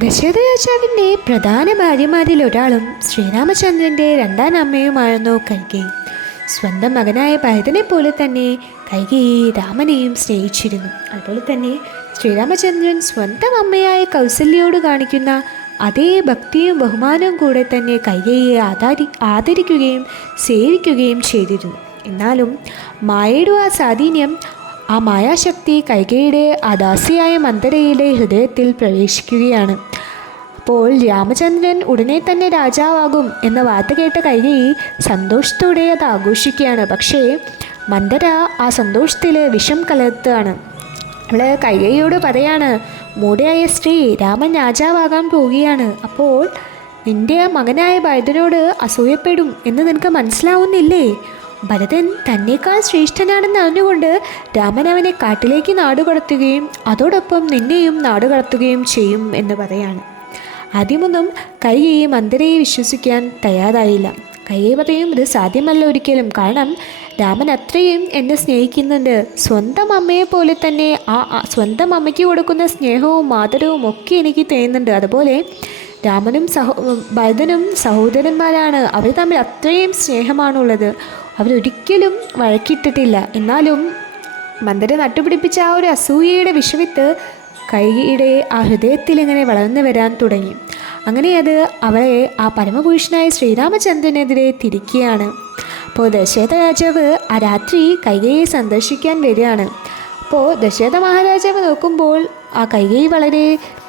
ദശരഥ രാജാവിൻ്റെ പ്രധാന ഭാര്യമാരിൽ ഒരാളും ശ്രീരാമചന്ദ്രൻ്റെ രണ്ടാം അമ്മയുമായിരുന്നു കൈകേയി. സ്വന്തം മകനായ ഭരതനെ പോലെ തന്നെ കൈകേയി രാമനെയും സ്നേഹിച്ചിരുന്നു. അതുപോലെ തന്നെ ശ്രീരാമചന്ദ്രൻ സ്വന്തം അമ്മയായ കൗസല്യയോട് കാണിക്കുന്ന അതേ ഭക്തിയും ബഹുമാനവും കൂടെ തന്നെ കൈകേയിയെ ആദരിക്കുകയും സേവിക്കുകയും ചെയ്തിരുന്നു. എന്നാലും മായയുടെ ആ സ്വാധീനം, ആ മായാശക്തി കൈകേയിയുടെ ദാസിയായ മന്ദരയുടെ ഹൃദയത്തിൽ പ്രവേശിക്കുകയാണ്. അപ്പോൾ രാമചന്ദ്രൻ ഉടനെ തന്നെ രാജാവാകും എന്ന വാർത്ത കേട്ട കൈകേയി സന്തോഷത്തോടെ അത് ആഘോഷിക്കുകയാണ്. പക്ഷേ മന്ദര ആ സന്തോഷത്തിൽ വിഷം കലർത്തുകയാണ്. അവൾ കൈകേയിയോട് പറയാണ്, മൂഢയായ സ്ത്രീ, രാമൻ രാജാവാകാൻ പോവുകയാണ്. അപ്പോൾ നിന്റെ മകനായ ഭരതനോട് അസൂയപ്പെടും എന്ന് നിനക്ക് മനസ്സിലാവുന്നില്ലേ? ഭരതൻ തന്നേക്കാൾ ശ്രേഷ്ഠനാണെന്ന് അറിഞ്ഞുകൊണ്ട് രാമൻ അവനെ കാട്ടിലേക്ക് നാടുകടത്തുകയും അതോടൊപ്പം നിന്നെയും നാടുകടത്തുകയും ചെയ്യും എന്ന് പറയാണ്. ആദ്യമൊന്നും കൈകേയി മന്ദരയെ വിശ്വസിക്കാൻ തയ്യാറായില്ല. കൈകേയി പറയും, ഇത് സാധ്യമല്ല ഒരിക്കലും. കാരണം രാമൻ അത്രയും എന്നെ സ്നേഹിക്കുന്നുണ്ട്. സ്വന്തം അമ്മയെ പോലെ തന്നെ സ്വന്തം അമ്മയ്ക്ക് കൊടുക്കുന്ന സ്നേഹവും ആദരവും ഒക്കെ എനിക്ക് തരുന്നുണ്ട്. അതുപോലെ രാമനും ഭരതനും സഹോദരന്മാരാണ്. അവർ തമ്മിൽ അത്രയും സ്നേഹമാണുള്ളത്. അവരൊരിക്കലും വഴക്കിട്ടിട്ടില്ല. എന്നാലും മന്ദര നട്ടുപിടിപ്പിച്ച ആ ഒരു അസൂയയുടെ വിഷവിത്ത് കൈകേയിയുടെ ആ ഹൃദയത്തിൽ ഇങ്ങനെ വളർന്നു വരാൻ തുടങ്ങി. അങ്ങനെ അത് അവളെ ആ പരമപുരുഷനായ ശ്രീരാമചന്ദ്രനെതിരെ തിരിക്കുകയാണ്. അപ്പോൾ ദശരഥ രാജാവ് ആ രാത്രി കൈകേയിയെ സന്ദർശിക്കാൻ വരികയാണ്. അപ്പോൾ ദശരഥ മഹാരാജാവ് നോക്കുമ്പോൾ ആ കൈകേയി വളരെ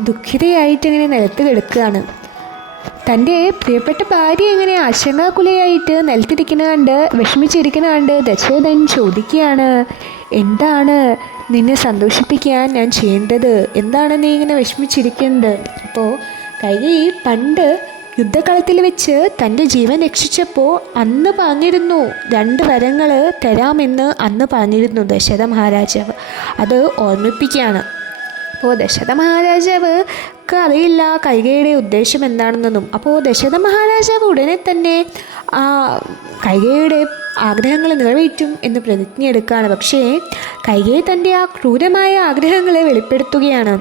ദുഃഖിതയായിട്ട് ഇങ്ങനെ നിലത്ത് കിടക്കുകയാണ്. തൻ്റെ പ്രിയപ്പെട്ട ഭാര്യ ഇങ്ങനെ ആശങ്കാകുലയായിട്ട് നിലത്തിരിക്കുന്ന കണ്ട്, വിഷമിച്ചിരിക്കുന്ന കണ്ട് ദശരഥൻ ചോദിക്കുകയാണ്, എന്താണ് നിന്നെ സന്തോഷിപ്പിക്കാൻ ഞാൻ ചെയ്യേണ്ടത്? എന്താണ് നീ ഇങ്ങനെ വിഷമിച്ചിരിക്കുന്നത്? അപ്പോൾ കൈകേയി പണ്ട് യുദ്ധകളത്തിൽ വെച്ച് തൻ്റെ ജീവൻ രക്ഷിച്ചപ്പോൾ അന്ന് പറഞ്ഞിരുന്നു, 2 വരങ്ങൾ തരാമെന്ന് അന്ന് പറഞ്ഞിരുന്നു ദശരഥ മഹാരാജാവ്. അത് ഓർമ്മിപ്പിക്കുകയാണ്. അപ്പോൾ ദശരഥ മഹാരാജാവ്ക്ക് അറിയില്ല കൈകേയിയുടെ ഉദ്ദേശം എന്താണെന്നൊന്നും. അപ്പോൾ ദശരഥ മഹാരാജാവ് ഉടനെ തന്നെ ആ കൈകേയിയുടെ ആഗ്രഹങ്ങൾ നിറവേറ്റും എന്ന് പ്രതിജ്ഞ എടുക്കുകയാണ്. പക്ഷേ കൈകേയി തൻ്റെ ആ ക്രൂരമായ ആഗ്രഹങ്ങളെ വെളിപ്പെടുത്തുകയാണ്.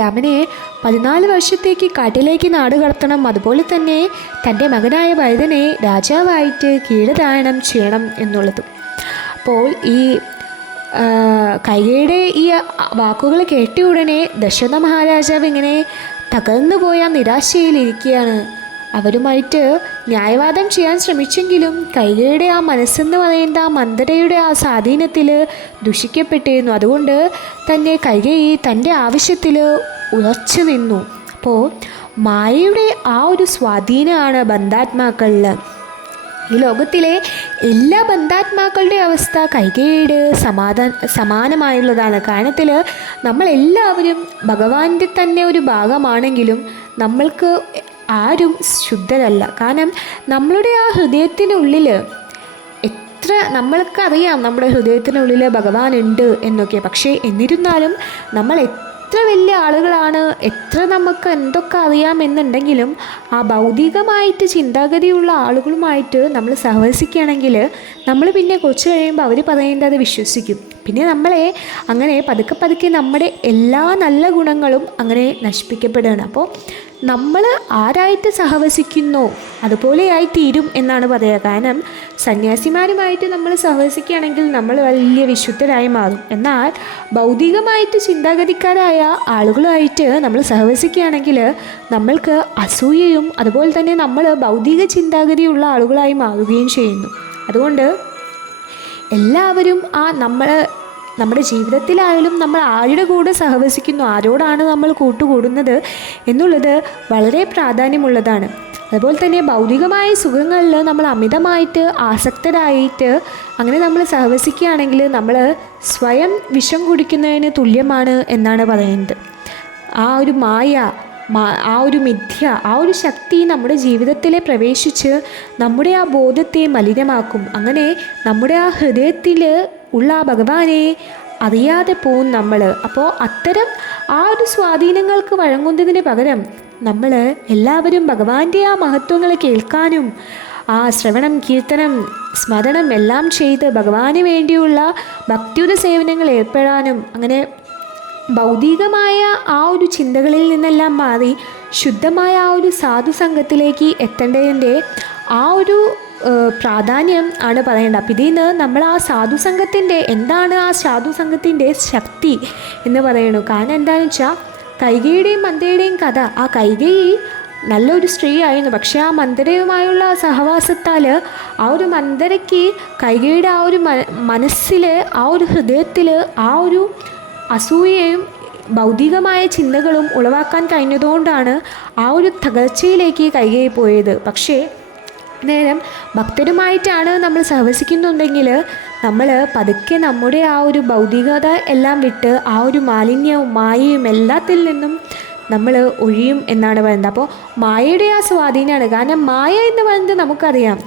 രാമനെ 14 വർഷത്തേക്ക് കാട്ടിലേക്ക് നാട് കടത്തണം. അതുപോലെ തന്നെ തൻ്റെ മകനായ ഭരതനെ രാജാവായിട്ട് കീഴധാരണം ചെയ്യണം എന്നുള്ളതും. അപ്പോൾ ഈ കൈകേയിയുടെ ഈ വാക്കുകൾ കേട്ട ഉടനെ ദശരഥ മഹാരാജാവ് ഇങ്ങനെ തകർന്നു പോയ നിരാശയിലിരിക്കുകയാണ്. അവരുമായിട്ട് ന്യായവാദം ചെയ്യാൻ ശ്രമിച്ചെങ്കിലും കൈകേയിയുടെ ആ മനസ്സെന്ന് പറയുന്ന ആ മന്ദരയുടെ ആ സ്വാധീനത്തിൽ ദുഷിക്കപ്പെട്ടിരുന്നു. അതുകൊണ്ട് തന്നെ കൈകേയി തൻ്റെ ആവശ്യത്തിൽ ഉറച്ചു നിന്നു. അപ്പോൾ മായയുടെ ആ ഒരു സ്വാധീനമാണ് ബന്ധാത്മാക്കളിൽ. ഈ ലോകത്തിലെ എല്ലാ ബന്ധാത്മാക്കളുടെ അവസ്ഥ കൈകേയിയുടെ സമാനമായുള്ളതാണ്. കാരണത്തിൽ നമ്മളെല്ലാവരും ഭഗവാന്റെ തന്നെ ഒരു ഭാഗമാണെങ്കിലും നമ്മൾക്ക് ആരും ശുദ്ധരല്ല. കാരണം നമ്മളുടെ ആ ഹൃദയത്തിനുള്ളിൽ നമ്മൾക്കറിയാം നമ്മുടെ ഹൃദയത്തിനുള്ളിൽ ഭഗവാൻ ഉണ്ട് എന്നൊക്കെ. പക്ഷേ എന്നിരുന്നാലും നമ്മൾ എത്ര വലിയ ആളുകളാണ്, എത്ര നമുക്ക് എന്തൊക്കെ അറിയാമെന്നുണ്ടെങ്കിലും ആ ഭൗതികമായിട്ട് ചിന്താഗതിയുള്ള ആളുകളുമായിട്ട് നമ്മൾ സഹവസിക്കുകയാണെങ്കിൽ നമ്മൾ പിന്നെ കുറച്ച് കഴിയുമ്പോൾ അവർ പറയുന്നത് വിശ്വസിക്കും. പിന്നെ നമ്മളെ അങ്ങനെ പതുക്കെ പതുക്കെ നമ്മുടെ എല്ലാ നല്ല ഗുണങ്ങളും അങ്ങനെ നശിപ്പിക്കപ്പെടുകയാണ്. അപ്പോൾ നമ്മൾ ആരായിട്ട് സഹവസിക്കുന്നോ അതുപോലെയായി തീരും എന്നാണ് പറയുക. കാരണം സന്യാസിമാരുമായിട്ട് നമ്മൾ സഹവസിക്കുകയാണെങ്കിൽ നമ്മൾ വലിയ വിശുദ്ധരായി മാറും. എന്നാൽ ഭൗതികമായിട്ട് ചിന്താഗതിക്കാരായ ആളുകളുമായിട്ട് നമ്മൾ സഹവസിക്കുകയാണെങ്കിൽ നമ്മൾക്ക് അസൂയയും അതുപോലെ തന്നെ നമ്മൾ ഭൗതിക ചിന്താഗതിയുള്ള ആളുകളായി മാറുകയും ചെയ്യുന്നു. അതുകൊണ്ട് എല്ലാവരും നമ്മുടെ ജീവിതത്തിലായാലും നമ്മൾ ആരുടെ കൂടെ സഹവസിക്കുന്നു, ആരോടാണ് നമ്മൾ കൂട്ടുകൂടുന്നത് എന്നുള്ളത് വളരെ പ്രാധാന്യമുള്ളതാണ്. അതുപോലെ തന്നെ ഭൗതികമായ സുഖങ്ങളിൽ നമ്മൾ അമിതമായിട്ട് ആസക്തരായിട്ട് അങ്ങനെ നമ്മൾ സഹവസിക്കുകയാണെങ്കിൽ നമ്മൾ സ്വയം വിഷം കുടിക്കുന്നതിന് തുല്യമാണ് എന്നാണ് പറയുന്നത്. ആ ഒരു ആ ഒരു മിഥ്യ, ആ ഒരു ശക്തി നമ്മുടെ ജീവിതത്തിലെ പ്രവേശിച്ച് നമ്മുടെ ആ ബോധത്തെ മലിനമാക്കും. അങ്ങനെ നമ്മുടെ ആ ഹൃദയത്തിൽ ഉള്ള ആ ഭഗവാനെ അറിയാതെ പോവും നമ്മൾ. അപ്പോൾ അത്തരം ആ ഒരു സ്വാധീനങ്ങൾക്ക് വഴങ്ങുന്നതിന് പകരം നമ്മൾ എല്ലാവരും ഭഗവാന്റെ ആ മഹത്വങ്ങൾ കേൾക്കാനും ആ ശ്രവണം, കീർത്തനം, സ്മരണം എല്ലാം ചെയ്ത് ഭഗവാന് വേണ്ടിയുള്ള ഭക്തിയുടെ സേവനങ്ങൾ ഏർപ്പെടാനും അങ്ങനെ ഭൗതികമായ ആ ഒരു ചിന്തകളിൽ നിന്നെല്ലാം മാറി ശുദ്ധമായ ആ ഒരു സാധുസംഘത്തിലേക്ക് എത്തേണ്ടതിൻ്റെ ആ ഒരു പ്രാധാന്യം ആണ് പറയേണ്ടത്. അപ്പം ഇതിൽ നിന്ന് നമ്മൾ ആ സാധുസംഘത്തിൻ്റെ എന്താണ് ആ സാധുസംഘത്തിൻ്റെ ശക്തി എന്ന് പറയണു. കാരണം എന്താണെന്ന് വെച്ചാൽ കൈകേയിയുടെയും മന്ദയുടെയും കഥ, ആ കൈകേയി നല്ലൊരു സ്ത്രീ ആയിരുന്നു, പക്ഷേ ആ മന്ദരയുമായുള്ള സഹവാസത്താൽ ആ ഒരു മന്ദരയ്ക്ക് കൈകേയിയുടെ ആ ഒരു മനസ്സിൽ, ആ ഒരു ഹൃദയത്തിൽ ആ ഒരു അസൂയയും ഭൗതികമായ ചിന്തകളും ഉളവാക്കാൻ കഴിഞ്ഞതുകൊണ്ടാണ് ആ ഒരു തകർച്ചയിലേക്ക് കൈകേയി പോയത്. പക്ഷേ നേരം ഭക്തരുമായിട്ടാണ് നമ്മൾ സഹവസിക്കുന്നുണ്ടെങ്കിൽ നമ്മൾ പതുക്കെ നമ്മുടെ ആ ഒരു ഭൗതികത എല്ലാം വിട്ട് ആ ഒരു മാലിന്യവും മായയും എല്ലാത്തിൽ നിന്നും നമ്മൾ ഒഴിയും എന്നാണ് പറയുന്നത്. അപ്പോൾ മായയുടെ ആ സ്വാധീനമാണ്. കാരണം മായ എന്ന് പറയുന്നത് നമുക്കറിയാം,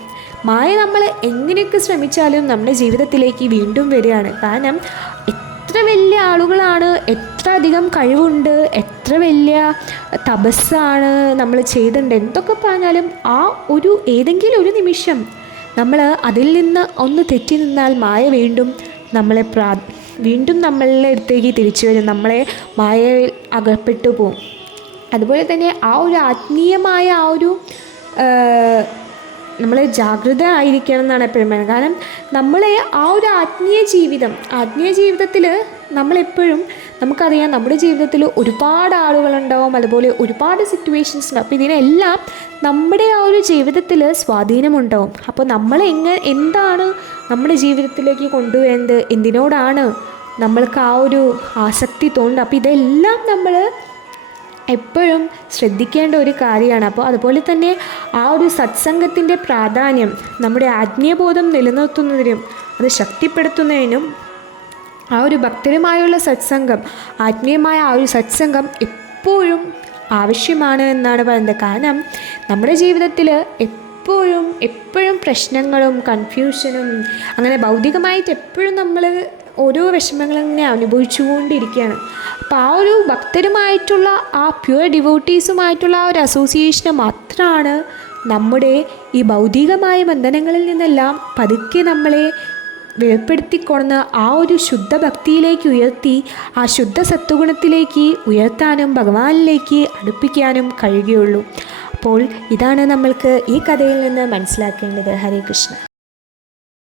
മായ നമ്മൾ എങ്ങനെയൊക്കെ ശ്രമിച്ചാലും നമ്മുടെ ജീവിതത്തിലേക്ക് വീണ്ടും വരികയാണ്. കാരണം എത്ര വലിയ ആളുകളാണ്, എത്ര അധികം കഴിവുണ്ട്, എത്ര വലിയ തപസ്സാണ് നമ്മൾ ചെയ്തിട്ടുണ്ട്, എന്തൊക്കെ പറഞ്ഞാലും ആ ഒരു ഏതെങ്കിലും ഒരു നിമിഷം നമ്മൾ അതിൽ നിന്ന് ഒന്ന് തെറ്റി നിന്നാൽ മായ വീണ്ടും നമ്മളെ വീണ്ടും നമ്മളുടെ അടുത്തേക്ക് തിരിച്ചു വരും, നമ്മളെ മായയിൽ അകപ്പെട്ടു പോകും. അതുപോലെ തന്നെ ആ ഒരു ആത്മീയമായ ആ ഒരു നമ്മൾ ജാഗ്രത ആയിരിക്കണം എന്നാണ് എപ്പോഴും പറയുന്നത്. കാരണം നമ്മളെ ആ ഒരു ആത്മീയ ജീവിതത്തിൽ നമ്മളെപ്പോഴും നമുക്കറിയാം നമ്മുടെ ജീവിതത്തിൽ ഒരുപാട് ആളുകളുണ്ടാവും, അതുപോലെ ഒരുപാട് സിറ്റുവേഷൻസ് ഉണ്ടാവും. അപ്പോൾ ഇതിനെല്ലാം നമ്മുടെ ആ ഒരു ജീവിതത്തിൽ സ്വാധീനമുണ്ടാവും. അപ്പോൾ നമ്മൾ എന്താണ് നമ്മുടെ ജീവിതത്തിലേക്ക് കൊണ്ടുവരുന്നത്, എന്തിനോടാണ് നമ്മൾക്ക് ആ ഒരു ആസക്തി തോന്നുന്നത്, അപ്പോൾ ഇതെല്ലാം നമ്മൾ എപ്പോഴും ശ്രദ്ധിക്കേണ്ട ഒരു കാര്യമാണ്. അപ്പോൾ അതുപോലെ തന്നെ ആ ഒരു സത്സംഗത്തിൻ്റെ പ്രാധാന്യം നമ്മുടെ ആത്മീയബോധം നിലനിർത്തുന്നതിനും അത് ശക്തിപ്പെടുത്തുന്നതിനും ആ ഒരു ഭക്തരുമായുള്ള സത്സംഗം, ആത്മീയമായ ആ ഒരു സത്സംഗം എപ്പോഴും ആവശ്യമാണ് എന്നാണ് പറയുന്നത്. കാരണം നമ്മുടെ ജീവിതത്തിൽ എപ്പോഴും പ്രശ്നങ്ങളും കൺഫ്യൂഷനും അങ്ങനെ ഭൗതികമായിട്ട് എപ്പോഴും നമ്മൾ ഓരോ വിഷമങ്ങളിങ്ങനെ അനുഭവിച്ചുകൊണ്ടിരിക്കുകയാണ്. അപ്പോൾ ആ ഒരു ഭക്തരുമായിട്ടുള്ള ആ പ്യുവർ ഡിവോട്ടീസുമായിട്ടുള്ള ആ ഒരു അസോസിയേഷന് മാത്രമാണ് നമ്മുടെ ഈ ഭൗതികമായ ബന്ധനങ്ങളിൽ നിന്നെല്ലാം പതുക്കെ നമ്മളെ വേർപ്പെടുത്തിക്കൊടുന്ന ആ ഒരു ശുദ്ധ ഭക്തിയിലേക്ക് ഉയർത്തി ആ ശുദ്ധ സത്വഗുണത്തിലേക്ക് ഉയർത്താനും ഭഗവാനിലേക്ക് അടുപ്പിക്കാനും കഴിയുകയുള്ളൂ. അപ്പോൾ ഇതാണ് നമ്മൾക്ക് ഈ കഥയിൽ നിന്ന് മനസ്സിലാക്കേണ്ടത്. ഹരേ കൃഷ്ണ.